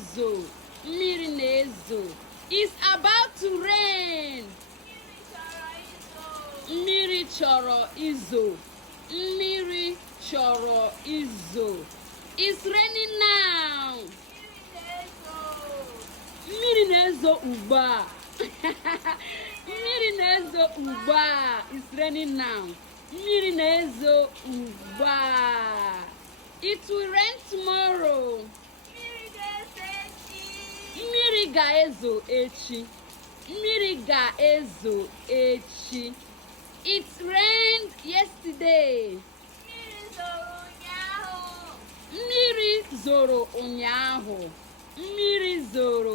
na-ezo. Mmiri na-ezo. It's about to rain. Mmiri chọrọ izo. Mmiri chọrọ izo. It's raining now. Mmiri na-ezo ugbu a. Mmiri na-ezo ugbu a. It's raining now. Mmiri na-ezo ugbu a. It will rain tomorrow. Mmiri ga-ezo echi. Mmiri ga-ezo echi. It rained yesterday. Mmiri zoro ụnyaahụ. Mmiri zoro